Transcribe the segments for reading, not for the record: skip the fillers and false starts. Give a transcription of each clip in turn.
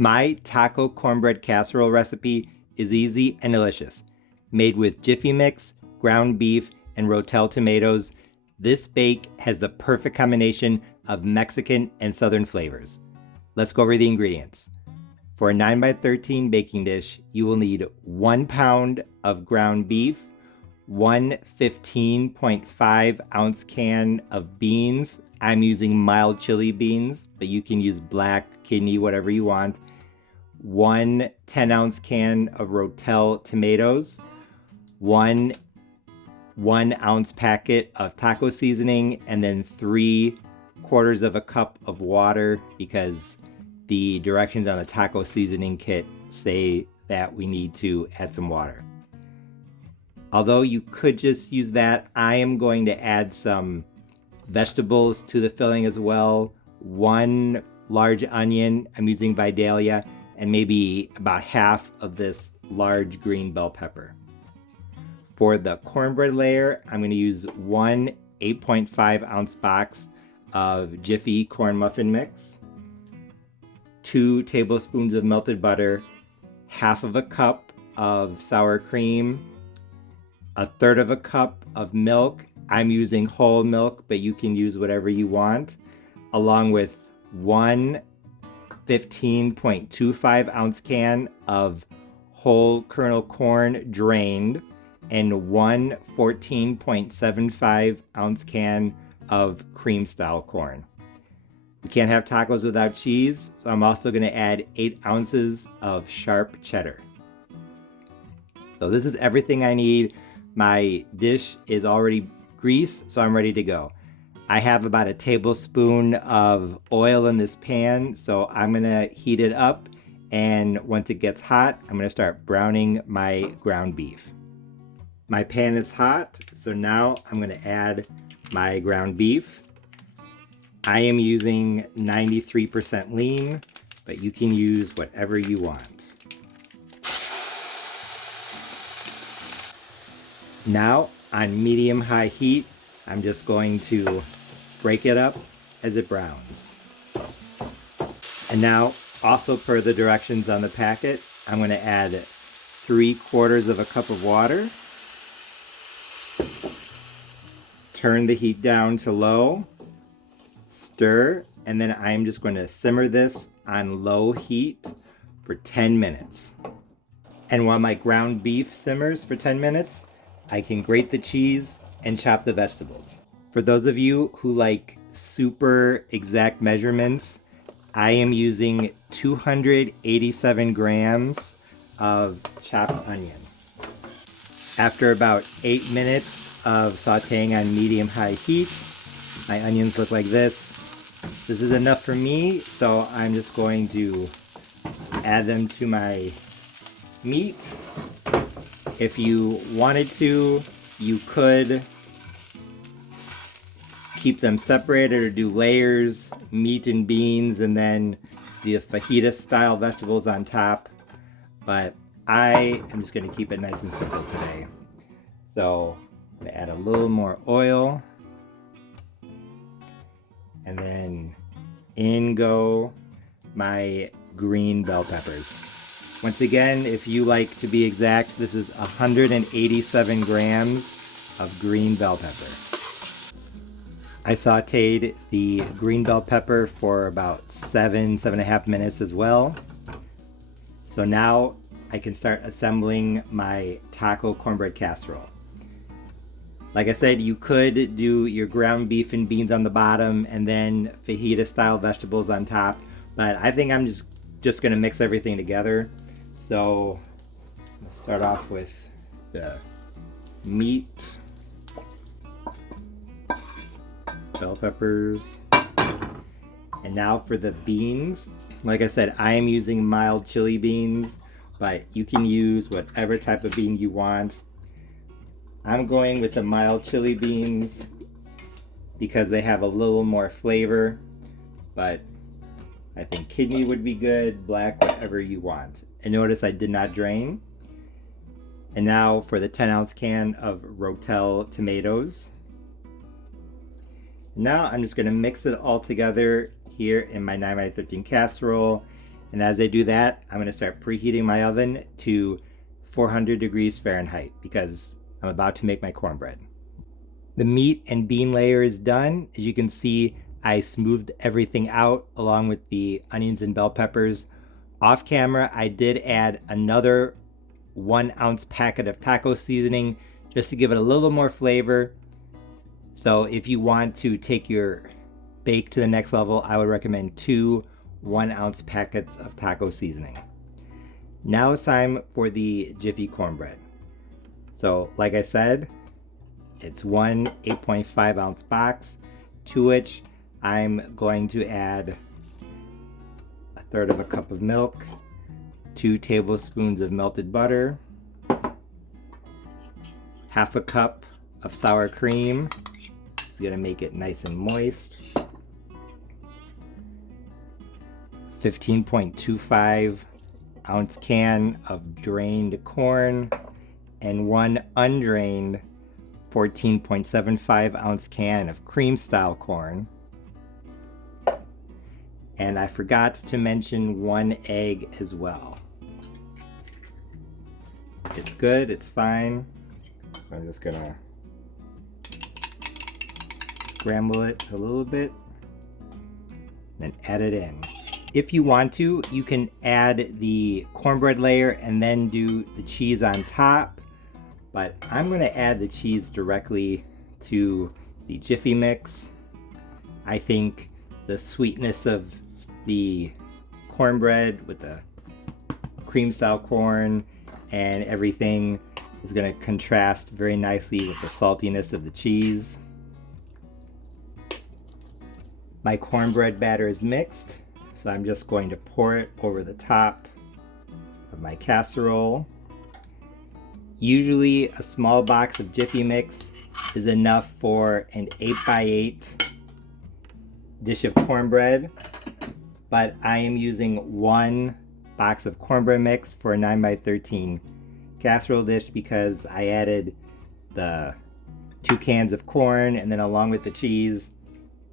My taco cornbread casserole recipe is easy and delicious. Made with Jiffy mix, ground beef, and Rotel tomatoes, this bake has the perfect combination of Mexican and Southern flavors. Let's go over the ingredients. For a 9x13 baking dish, you will need 1 pound of ground beef, one 15.5 ounce can of beans. I'm using mild chili beans, but you can use black, kidney, whatever you want. One 10-ounce can of Rotel tomatoes, one 1-ounce packet of taco seasoning, and then 3/4 of a cup of water, because the directions on the taco seasoning kit say that we need to add some water. Although you could just use that, I am going to add some vegetables to the filling as well. 1 large onion, I'm using Vidalia, and maybe about half of this large green bell pepper. For the cornbread layer, I'm going to use 1 8.5 ounce box of Jiffy corn muffin mix, 2 tablespoons of melted butter, half of a cup of sour cream, 1/3 of a cup of milk. I'm using whole milk, but you can use whatever you want, along with 1 15.25 ounce can of whole kernel corn drained, and 1 14.75 ounce can of cream style corn. We can't have tacos without cheese, so I'm also going to add 8 ounces of sharp cheddar. So this is everything I need. My dish is already greased, so I'm ready to go. I have about a tablespoon of oil in this pan, so I'm gonna heat it up, and once it gets hot, I'm gonna start browning my ground beef. My pan is hot, so now I'm gonna add my ground beef. I am using 93% lean, but you can use whatever you want. Now, on medium-high heat, I'm just going to break it up as it browns. And now, also per the directions on the packet, I'm going to add 3/4 of a cup of water. Turn the heat down to low, stir, and then I'm just going to simmer this on low heat for 10 minutes. And while my ground beef simmers for 10 minutes, I can grate the cheese and chop the vegetables. For those of you who like super exact measurements, I am using 287 grams of chopped onion. After about 8 minutes of sauteing on medium-high heat, my onions look like this. This is enough for me, so I'm just going to add them to my meat. If you wanted to, you could keep them separated or do layers, meat and beans, and then the fajita-style vegetables on top. But I am just going to keep it nice and simple today. So I'm going to add a little more oil. And then in go my green bell peppers. Once again, if you like to be exact, this is 187 grams of green bell pepper. I sauteed the green bell pepper for about 7.5 minutes as well. So now I can start assembling my taco cornbread casserole. Like I said, you could do your ground beef and beans on the bottom and then fajita style vegetables on top, but I think I'm just gonna mix everything together. So let's start off with the meat, bell peppers, and now for the beans. Like I said, I am using mild chili beans, but you can use whatever type of bean you want. I'm going with the mild chili beans because they have a little more flavor, but I think kidney would be good, black, whatever you want. And notice I did not drain. And now for the 10-ounce can of Rotel tomatoes. Now I'm just going to mix it all together here in my 9x13 casserole, And as I do that, I'm going to start preheating my oven to 400 degrees Fahrenheit because I'm about to make my cornbread. The meat and bean layer is done. As you can see, I smoothed everything out along with the onions and bell peppers. Off camera, I did add another 1 ounce packet of taco seasoning just to give it a little more flavor. So if you want to take your bake to the next level, I would recommend 2 1 ounce packets of taco seasoning. Now it's time for the Jiffy cornbread. So like I said, it's one 8.5 ounce box, to which I'm going to add 1/3 cup of milk, 2 tablespoons of melted butter, 1/2 cup of sour cream. It's gonna make it nice and moist. 15.25 ounce can of drained corn and 1 undrained 14.75 ounce can of cream style corn. And I forgot to mention 1 egg as well. It's good, it's fine. I'm just gonna scramble it a little bit, then add it in. If you want to, you can add the cornbread layer and then do the cheese on top, but I'm going to add the cheese directly to the Jiffy mix. I think the sweetness of the cornbread with the cream style corn and everything is going to contrast very nicely with the saltiness of the cheese. My cornbread batter is mixed, so I'm just going to pour it over the top of my casserole. Usually a small box of Jiffy mix is enough for an 8x8 dish of cornbread, but I am using 1 box of cornbread mix for a 9x13 casserole dish because I added the 2 cans of corn, and then along with the cheese,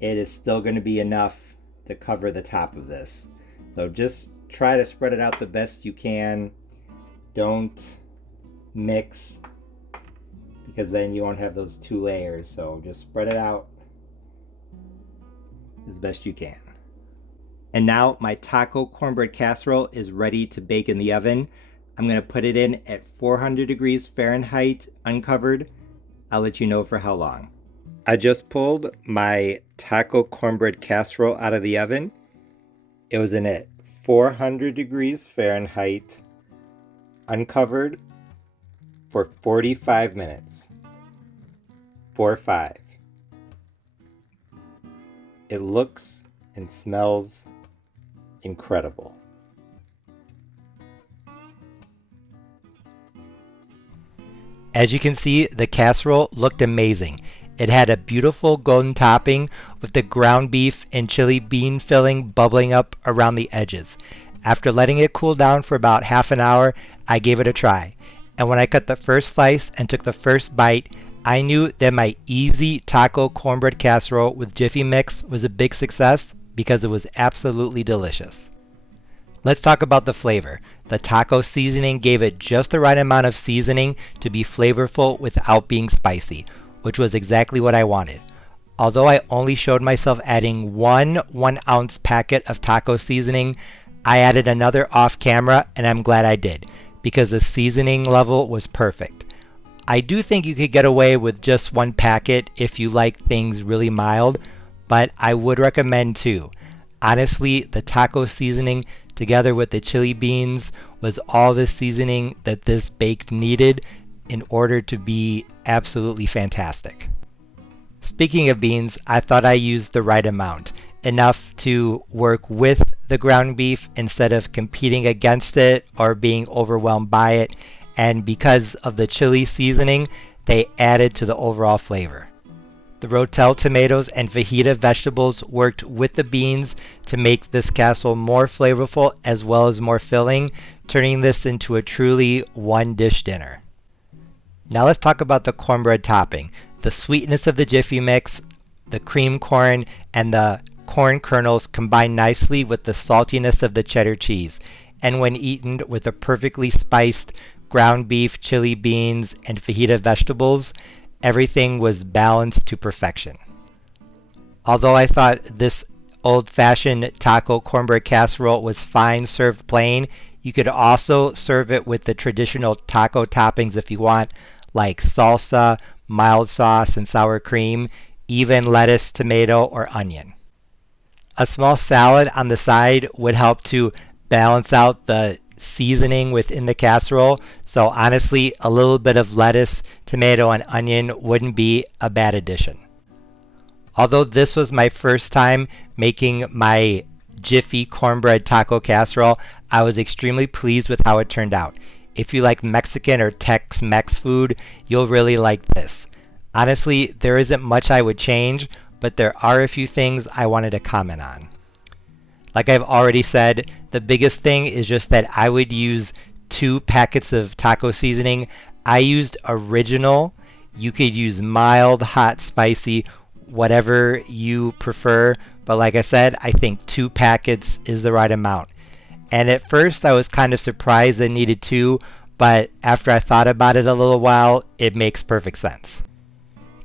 it is still going to be enough to cover the top of this. So just try to spread it out the best you can. Don't mix, because then you won't have those 2 layers. So just spread it out as best you can. And now my taco cornbread casserole is ready to bake in the oven. I'm going to put it in at 400 degrees Fahrenheit uncovered. I'll let you know for how long. I just pulled my taco cornbread casserole out of the oven. It was in at 400 degrees Fahrenheit, uncovered, for 45 minutes. 4-5. It looks and smells incredible. As you can see, the casserole looked amazing. It had a beautiful golden topping with the ground beef and chili bean filling bubbling up around the edges. After letting it cool down for about half an hour, I gave it a try. And when I cut the first slice and took the first bite, I knew that my easy taco cornbread casserole with Jiffy mix was a big success because it was absolutely delicious. Let's talk about the flavor. The taco seasoning gave it just the right amount of seasoning to be flavorful without being spicy, which was exactly what I wanted. Although I only showed myself adding 1 1-ounce packet of taco seasoning, I added another off camera, and I'm glad I did, because the seasoning level was perfect. I do think you could get away with just 1 packet if you like things really mild, but I would recommend 2. Honestly, the taco seasoning together with the chili beans was all the seasoning that this bake needed in order to be absolutely fantastic. Speaking of beans, I thought I used the right amount, enough to work with the ground beef instead of competing against it or being overwhelmed by it, and because of the chili seasoning, they added to the overall flavor. The Rotel tomatoes and fajita vegetables worked with the beans to make this casserole more flavorful as well as more filling, turning this into a truly one-dish dinner. Now let's talk about the cornbread topping. The sweetness of the Jiffy mix, the cream corn, and the corn kernels combine nicely with the saltiness of the cheddar cheese, and when eaten with a perfectly spiced ground beef, chili beans, and fajita vegetables, everything was balanced to perfection. Although I thought this old-fashioned taco cornbread casserole was fine served plain, you could also serve it with the traditional taco toppings if you want, like salsa, mild sauce, and sour cream, even lettuce, tomato, or onion. A small salad on the side would help to balance out the seasoning within the casserole, so honestly, a little bit of lettuce, tomato, and onion wouldn't be a bad addition. Although this was my first time making my Jiffy cornbread taco casserole, I was extremely pleased with how it turned out. If you like Mexican or Tex-Mex food, you'll really like this. Honestly, there isn't much I would change, but there are a few things I wanted to comment on. Like I've already said, the biggest thing is just that I would use 2 packets of taco seasoning. I used original. You could use mild, hot, spicy, whatever you prefer. But like I said, I think 2 packets is the right amount. And at first I was kind of surprised I needed 2, but after I thought about it a little while, it makes perfect sense.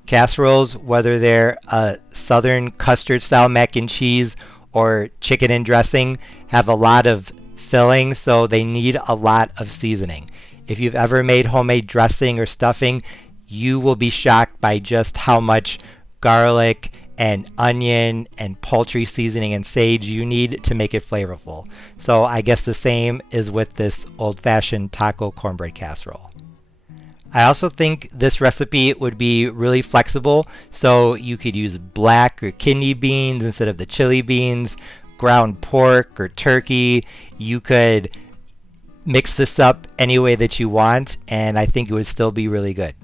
Casseroles, whether they're a southern custard style mac and cheese or chicken and dressing, have a lot of filling, so they need a lot of seasoning. If you've ever made homemade dressing or stuffing, you will be shocked by just how much garlic and onion and poultry seasoning and sage you need to make it flavorful. So I guess the same is with this old-fashioned taco cornbread casserole. I also think this recipe would be really flexible, so you could use black or kidney beans instead of the chili beans, ground pork or turkey. You could mix this up any way that you want, and I think it would still be really good.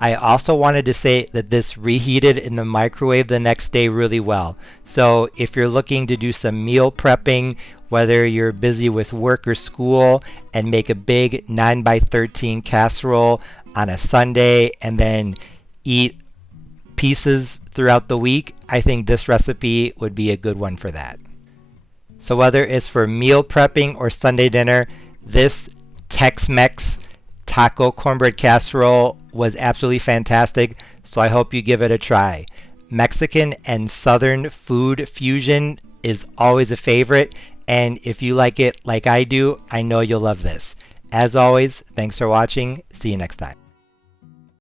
I also wanted to say that this reheated in the microwave the next day really well. So if you're looking to do some meal prepping, whether you're busy with work or school, and make a big 9x13 casserole on a Sunday and then eat pieces throughout the week, I think this recipe would be a good one for that. So whether it's for meal prepping or Sunday dinner, this Tex-Mex taco cornbread casserole was absolutely fantastic, so I hope you give it a try. Mexican and Southern food fusion is always a favorite, and if you like it like I do, I know you'll love this. As always, thanks for watching. See you next time.